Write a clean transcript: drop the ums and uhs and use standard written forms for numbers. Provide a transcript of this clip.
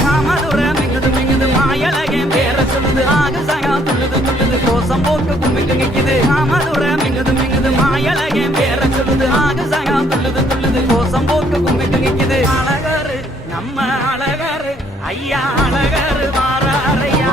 மாமதுரை மிங்குது மிங்குது மாயழகே பேர சொல்லுது ஆகு சகா துள்ளுது துள்ளுது கோசம் போக்கு கும்பிட்டு நிக்குது மாமதுரை மிங்குது மிங்குது மாயழகே பேர சொல்லுது ஆகு சகா துள்ளுது துள்ளுது கோசம் போக்கு கும்பிட்டு நிக்குது அழகரு நம்ம அழகரு ஐயா அழகரு வாராரையா